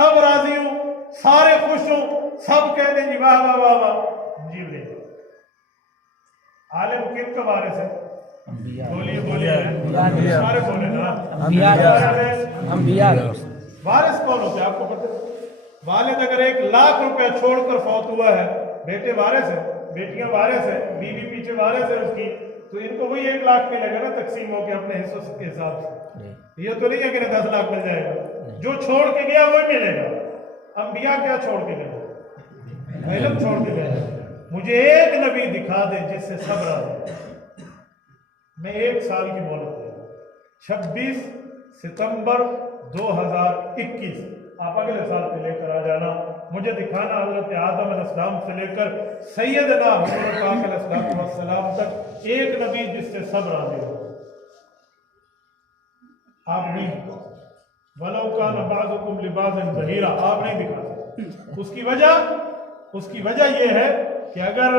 سب راضی ہوں، سارے خوش ہوں، سب کہتے ہیں جی واہ واہ واہ واہ، جی لے۔ عالم کن کا وارث ہے؟ بولیے بولیے، سارے بولے نا، انبیاء۔ وارث کون ہوتا ہے آپ کو پتہ ہے؟ والد اگر 1,00,000 روپیہ چھوڑ کر فوت ہوا ہے، بیٹے وارث ہے، بیٹیاں وارث ہے، بیوی پیچھے وارث ہے اس کی، تو ان کو وہی 1,00,000 ملے گا نا تقسیم ہو کے اپنے حصوں کے حساب سے۔ یہ تو نہیں ہے کہ 10,00,000 مل جائے گا، جو چھوڑ کے گیا وہی ملے گا۔ انبیاء کیا چھوڑ کے گئے؟ علم چھوڑ کے گئے۔ مجھے ایک نبی دکھا دے جس سے صبر آ جائے، میں 1 سال کی مہلت دے دوں، 26 ستمبر 2021 آپ اگلے سال پہ لے کر آ جانا، مجھے دکھانا حضرت آدم علیہ السلام سے لے کر سیدنا حضرت پاک علیہ السلام تک ایک نبی جس سے صبر آ جائے۔ آپ نہیں، وَلَوْ كَانَ بَعْضُكُمْ لِبَعْضٍ ظَهِيرًا، آپ نہیں دکھاتے۔ اس کی وجہ یہ ہے کہ اگر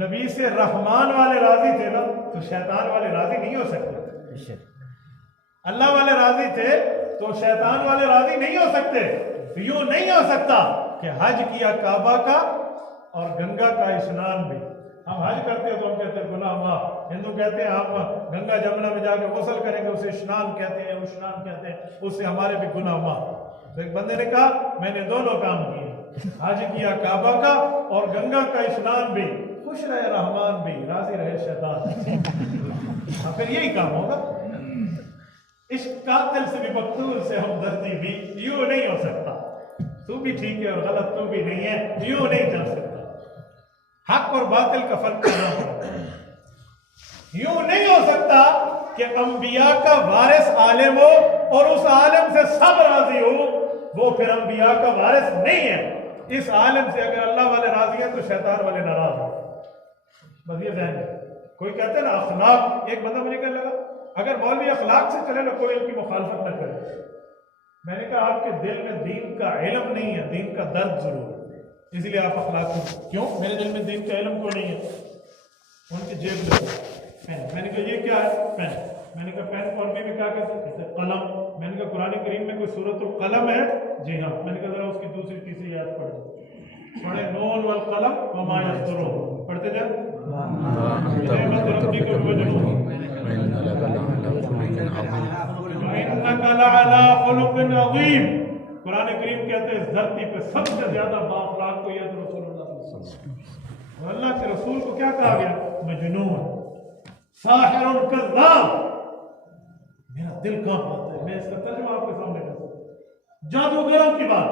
نبی سے رحمان والے راضی تھے نا تو شیطان والے راضی نہیں ہو سکتے۔ اللہ والے راضی تھے تو شیطان والے راضی نہیں ہو سکتے۔ یوں نہیں ہو سکتا کہ حج کیا کعبہ کا اور گنگا کا اسنان بھی۔ ہم حج کرتے ہیں تو ہم کہتے ہیں گناہ معاف، ہندو کہتے ہیں ہم گنگا جمنا میں جا کے غسل کریں گے، اسے اسنان کہتے ہیں، اسنان کہتے ہیں، اس سے ہمارے بھی گناہ معاف۔ تو ایک بندے نے کہا میں نے دونوں کام کیے، حج کیا کعبہ کا اور گنگا کا اسنان بھی، خوش رہے رحمان بھی، راضی رہے شیطان۔ پھر یہی کام ہوگا۔ عشق قاتل سے بھی مقتول سے ہمدردی بھی، یوں نہیں ہو سکتا۔ تو بھی ٹھیک ہے اور غلط تو بھی نہیں ہے، یوں نہیں چل سکتا۔ حق اور باطل کا فرق کرنا ہوگا۔ یوں نہیں ہو سکتا کہ انبیاء کا وارث عالم ہو اور اس عالم سے سب راضی ہو، وہ پھر انبیاء کا وارث نہیں ہے۔ اس عالم سے اگر اللہ والے راضی ہیں تو شیطان والے ناراض ہیں۔ بس یہ ذہن ہے۔ کوئی کہتے ہیں نا اخلاق، ایک بندہ مجھے کہنے لگا اگر مولوی اخلاق سے چلے نا کوئی ان کی مخالفت نہ کرے۔ میں نے کہا آپ کے دل میں دین کا علم نہیں ہے، دین کا درد ضرور ہے، اس لیے آپ اخلاق کو کیوں؟ میرے دل میں دین کا علم کیوں نہیں ہے؟ ان کی جیب میں پین، میں نے کہا یہ کیا ہے؟ پین۔ میں نے کہا پین کو عربی میں کیا کہتے ہیں؟ قلم۔ میں نے کہا قرآن کریم میں کوئی سورۃ القلم ہے؟ جی ہاں۔ میں نے کہا ذرا اس کی دوسری تیسری آیت پڑھ دو، پڑھے نون والقلم وما یسطرون، پڑھتے جائیں۔ نعمت ربک المجنون وَإِنَّكَ لَعَلَىٰ خُلُقٍ عَظِيمٍ۔ قرآن کریم کہتے ہیں اس دھرتی پہ سب سے زیادہ بااخلاق کوئی ہے تو رسول اللہ صلی اللہ علیہ وسلم۔ اور اللہ کے رسول کو کیا کہا گیا؟ مجنون، ساحر، کذاب۔ میرا دل کہاں پاتا ہے، میں اس کا ترجمہ آپ کے سامنے کرتا ہوں۔ جادوگروں کی بات،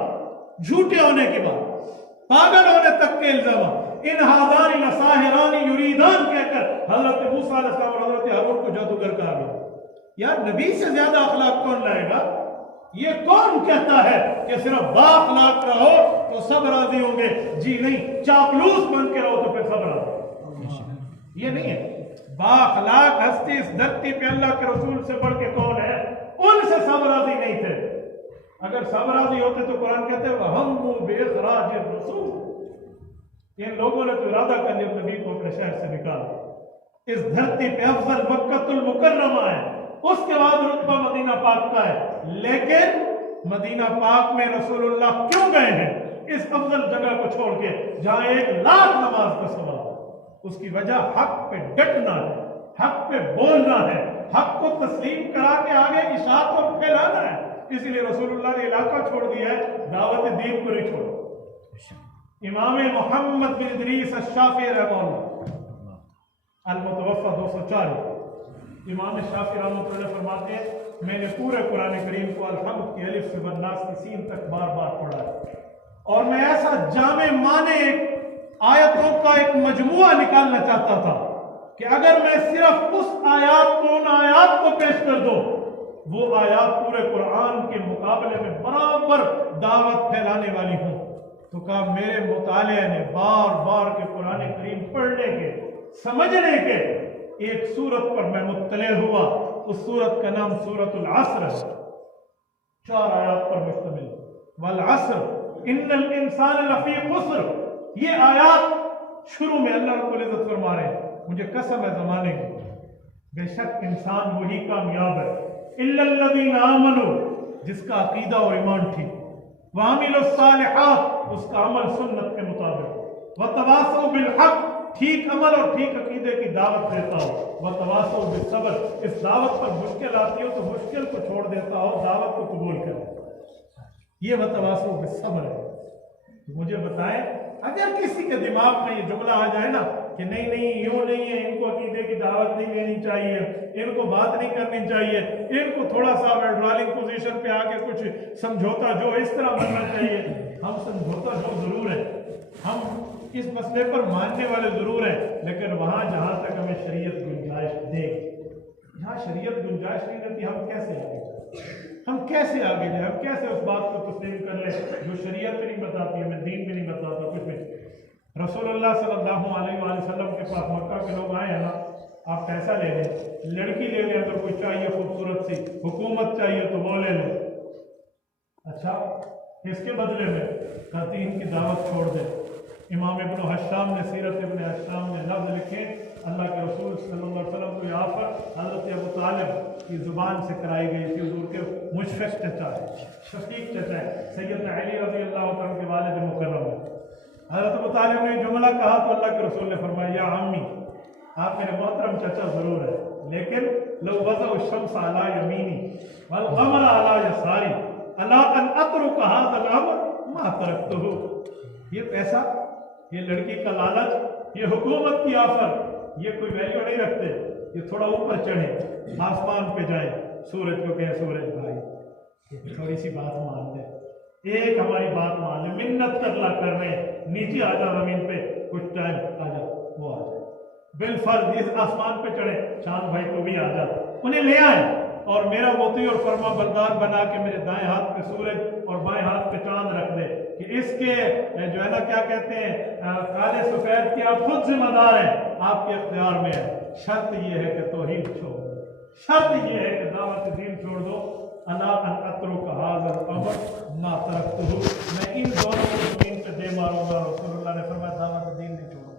جھوٹے ہونے کی بات، پاگل ہونے تک کے الزامات، ان ہذان لساحران یریدان کہہ کر حضرت موسیٰ علیہ السلام اور حضرت ہارون کو جادوگر کہا گیا۔ یار نبی سے زیادہ اخلاق کون لائے گا؟ یہ کون کہتا ہے کہ صرف با اخلاق رہو تو سب راضی ہوں گے؟ جی نہیں، چاپلوس بن کے رہو تو پھر سب راضی۔ یہ نہیں ہے۔ با اخلاق ہستی اس دھرتی پہ اللہ کے رسول سے بڑھ کے کون ہے؟ ان سے سب راضی نہیں تھے۔ اگر سب راضی ہوتے تو قرآن کہتے ہیں وَهَمُّوا بِإِخْرَاجِ الرَّسُولِ، ان لوگوں نے تو ارادہ کر لیا نبی کو اپنے شہر سے نکالا۔ اس دھرتی پہ افضل مکۃ المکرمہ ہے، اس کے بعد رتبہ مدینہ پاک کا ہے، لیکن مدینہ پاک میں رسول اللہ کیوں گئے ہیں اس افضل جگہ کو چھوڑ کے جہاں 1,00,000 نماز کا ثواب؟ اس کی وجہ حق پہ ڈٹنا ہے، حق پہ بولنا ہے، حق کو تسلیم کرا کے آگے اشاعت کو پھیلانا ہے۔ اس لیے رسول اللہ نے علاقہ چھوڑ دیا ہے، دعوت دین کو نہیں چھوڑا۔ امام محمد بن ادریس الشافعی رحمہ اللہ المتوفى 240، امام شافعی رحمۃ اللہ فرماتے ہیں میں نے پورے قرآن کریم کو الحمد کی الف سے والناس کی سین تک بار بار پڑھا ہے، اور میں ایسا جامع معنی آیتوں کا ایک مجموعہ نکالنا چاہتا تھا کہ اگر میں صرف اس آیات کو، ان آیات کو پیش کر دوں، وہ آیات پورے قرآن کے مقابلے میں برابر دعوت پھیلانے والی ہوں۔ تو کہا میرے مطالعے نے بار بار کے قرآن کریم پڑھنے کے، سمجھنے کے، ایک سورت پر میں مطلع ہوا، اس سورت کا نام سورۃ العصر ہے، 4 آیات پر مشتمل، والعصر ان الانسان لفی خسر۔ یہ آیات شروع میں اللہ رب العزت فرما رہے ہیں مجھے قسم ہے زمانے کی، بے شک انسان وہی کامیاب ہے الا الذین آمنوا، جس کا عقیدہ اور ایمان ٹھیک، وعملوا الصالحات، اس کا عمل سنت کے مطابق، وتواصوا بالحق، ٹھیک عمل اور ٹھیک عقیدے کی دعوت دیتا ہو، وتواصوا بالصبر، اس دعوت پر مشکل آتی ہو تو مشکل کو چھوڑ دیتا ہو، دعوت کو قبول کرے، یہ وتواصوا بالصبر ہے۔ تو مجھے بتائیں اگر کسی کے دماغ میں یہ جملہ آ جائے نا کہ نہیں نہیں یوں نہیں ہے، ان کو عقیدے کی دعوت نہیں لینی چاہیے، ان کو بات نہیں کرنی چاہیے، ان کو تھوڑا سا ویڈرالنگ پوزیشن پہ آ کے کچھ سمجھوتا جو اس طرح بننا چاہیے، ہم سمجھوتا جو ضرور ہے، ہم اس مسئلے پر ماننے والے ضرور ہیں، لیکن وہاں جہاں تک ہمیں شریعت گنجائش دے، جہاں شریعت گنجائش نہیں دیتی ہم کیسے آگے جائیں، ہم کیسے آگے جائیں، ہم کیسے اس بات کو تسلیم کر لیں جو شریعت بھی نہیں بتاتی، ہمیں دین بھی نہیں بتاتا، کچھ بھی۔ رسول اللہ صلی اللہ علیہ وآلہ وسلم کے پاس مکہ کے لوگ آئے ہیں نا، آپ پیسہ لے لیں، لڑکی لے لیں اگر کوئی چاہیے خوبصورت سی، حکومت چاہیے تو وہ لے لیں، اچھا اس کے بدلے میں قاتین کی دعوت چھوڑ دیں۔ امام ابن حشام نے، سیرت ابن حشام نے لفظ لکھے، اللہ کے رسول صلی اللہ علیہ وسلم کو یہاں پر حضرت ابو طالب کی زبان سے کرائی گئی تھی، حضور کے مشفق چچا ہے، شفیق چچا ہے، سیدنا علی رضی اللہ عنہ کے والد مکرم ہے۔ حضرت ابو طالب نے جملہ کہا تو اللہ کے رسول نے فرمایا یا عمی، آپ میرے محترم چچا ضرور ہے، لیکن لو وضع الشمس علی یمینی والقمر علی یساری الا ان اترک هذا الامر ما ترکتہ، یہ پیسہ، یہ لڑکی کا لالچ، یہ حکومت کی آفر، یہ کوئی ویلیو نہیں رکھتے، یہ تھوڑا اوپر چڑھے، آسمان پہ جائیں، سورج کو کہیں سورج بھائی تھوڑی سی بات مان لے، ایک ہماری بات مان لے، منت کر رہے ہیں، نیچے آ جا زمین پہ کچھ ٹائم، آ جا، وہ آ جا بالفرض، اس آسمان پہ چڑھے، چاند بھائی تو بھی آ جا، انہیں لے آئے اور میرا موتی اور فرما بردار بنا کے میرے دائیں ہاتھ پہ سورج اور بائیں ہاتھ پہ چاند رکھ دے کہ اس کے جو ہے نا کیا کہتے ہیں کالے سفید کی آپ خود ذمہ دار ہیں، آپ کے اختیار میں ہے، شرط یہ ہے کہ توحید چھوڑ دو، شرط یہ ہے کہ دعوت دین چھوڑ دو، الا ان اترک هذا الامر ما ترکتہ، میں ان دونوں کو زمین پہ دے ماروں گا، رسول اللہ نے فرمایا دعوت دین نہیں چھوڑو۔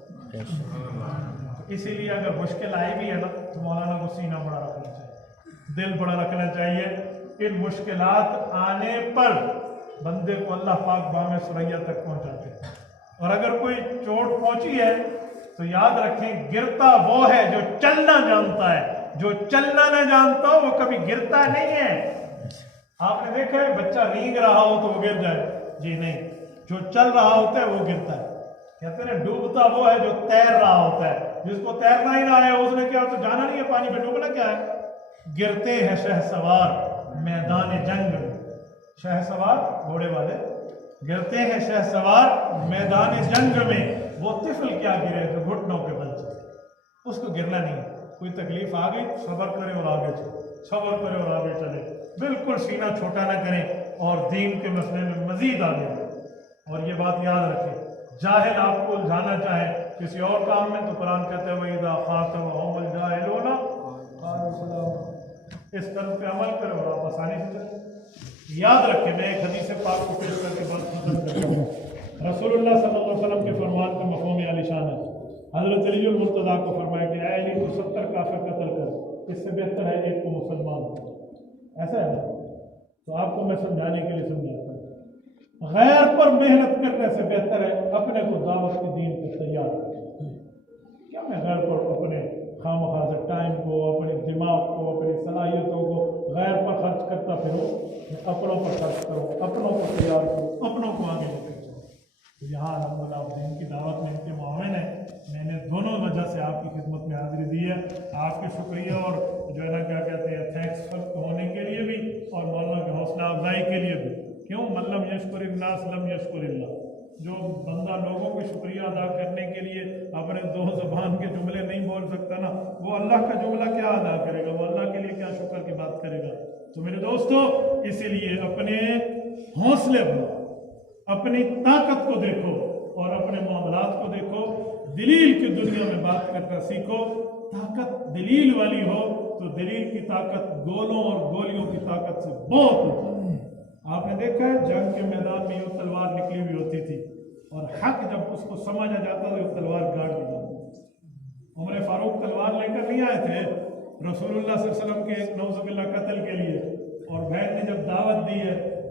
اسی لیے اگر مشکل آئی بھی ہے نا تو مولانا کو سینہ بڑا رکھنا چاہیے، دل بڑا رکھنا چاہیے، ان مشکلات آنے پر بندے کو اللہ پاک بام سریا تک پہنچاتے ہیں، اور اگر کوئی چوٹ پہنچی ہے تو یاد رکھیں گرتا وہ ہے جو چلنا جانتا ہے، جو چلنا نہ جانتا ہو وہ کبھی گرتا نہیں ہے۔ آپ نے دیکھا ہے بچہ رینگ رہا ہو تو وہ گر جائے، جی نہیں، جو چل رہا ہوتا ہے وہ گرتا ہے، کہتے ہیں ڈوبتا وہ ہے جو تیر رہا ہوتا ہے، جس کو تیرنا ہی نہ آیا اس نے کیا تو جانا نہیں ہے پانی میں، ڈوبنا کیا ہے؟ گرتے ہیں شہسوار میدان جنگ میں، شہسوار گھوڑے والے گرتے ہیں شہسوار میدان جنگ میں، وہ طفل کیا گرے جو گھٹنوں کے بل سے، اس کو گرنا نہیں، کوئی تکلیف آ گئی صبر کرے اور آگے چلے، صبر کرے اور آگے چلے، بالکل سینہ چھوٹا نہ کریں اور دین کے مسئلے میں مزید آگے بڑھیں۔ اور یہ بات یاد رکھیں، جاہل آپ کو الجھانا چاہے کسی اور کام میں تو قرآن کہتے ہیں وَإِذَا خَاطَبَهُمُ الْجَاهِلُونَ قَالُوا سَلَامًا، اس طرح پہ عمل کرو اور آپ آسانی سے چلیں۔ یاد رکھیں، میں ایک حدیث پاک کو پیش کر کے بات ختم کرتا ہوں۔ رسول اللہ صلی اللہ علیہ وسلم کے فرمان کا مفہوم عالی شان ہے، حضرت علی المرتضیٰ کو فرمایا کہ اے علی تو 70 کافر قتل کر، اس سے بہتر ہے ایک کو مسلمان ہو، ایسا ہے نا؟ تو آپ کو میں سمجھانے کے لیے سمجھاتا ہوں، غیر پر محنت کرنے سے بہتر ہے اپنے کو دعوت کے دین کو تیار کرنا۔ کیا میں غیر پر اپنے خواہ مخواہ سے ٹائم کو، اپنے دماغ کو، اپنی صلاحیتوں کو غیر پر خرچ کرتا پھروں، اپنوں پر خرچ کروں، اپنوں کو تیار کروں، اپنوں کو آگے لے کر چلوں۔ تو یہاں الحمدللہ آپ دین کی دعوت میں ان کے معاون ہیں، میں نے دونوں وجہ سے آپ کی خدمت میں حاضری دی ہے، آپ کے شکریہ اور جو ہے نا کیا کہتے ہیں تھینکس ہونے کے لیے بھی، اور مولانا کی حوصلہ افزائی کے لیے بھی۔ کیوں؟ من لم یشکر الناس لم یشکر اللہ، جو بندہ لوگوں کو شکریہ ادا کرنے کے لیے اپنے دو زبان کے جملے نہیں بول سکتا نا، وہ اللہ کا جملہ کیا ادا کرے گا، وہ اللہ کے لیے کیا شکر کی بات کرے گا۔ تو میرے دوستو، اسی لیے اپنے حوصلے بڑھاؤ، اپنی طاقت کو دیکھو اور اپنے معاملات کو دیکھو، دلیل کی دنیا میں بات کرنا سیکھو۔ طاقت دلیل والی ہو تو دلیل کی طاقت گولوں اور گولیوں کی طاقت سے بہت ہوتا ہے۔ آپ نے دیکھا ہے جنگ کے میدان میں یہ تلوار نکلی ہوئی ہوتی تھی، اور حق جب اس کو سمجھا جاتا تو یہ تلوار گاڑ دی جاتی۔ عمر فاروق تلوار لے کر نہیں آئے تھے رسول اللہ صلی اللہ علیہ وسلم کے نعوذ باللہ قتل کے لیے، اور بہن نے جب دعوت دی ہے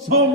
100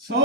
100